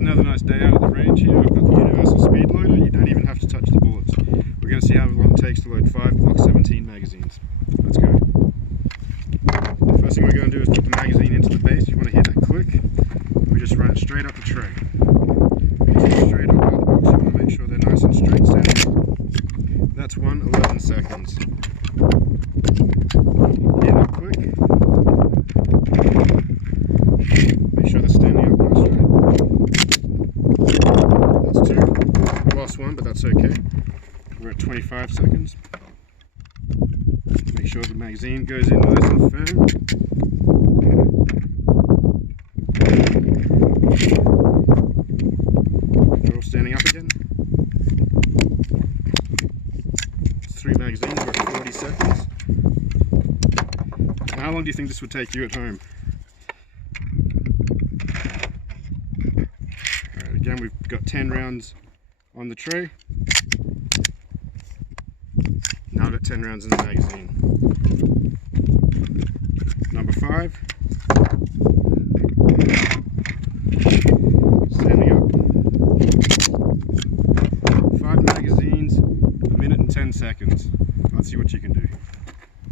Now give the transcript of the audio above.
another nice day out at the range here. I've got the universal speed loader. You don't even have to touch the bullets. We're going to see how long it takes to load 5 Glock 17 magazines. Let's go. The first thing we're going to do is put the magazine into the base. You want to hear that click. We just run it straight up the tray. Straight up out of the box. You want to make sure they're nice and straight standing up. That's 11 seconds. Hear that click. Make sure they're standing up nice straight. That's 2. We lost 1, but that's okay. We're at 25 seconds. Make sure the magazine goes in nice and firm. They're all standing up again. 3 magazines, we're at 40 seconds. How long do you think this would take you at home? Alright, again we've got 10 rounds on the tray. Now I've got 10 rounds in the magazine. Number 5.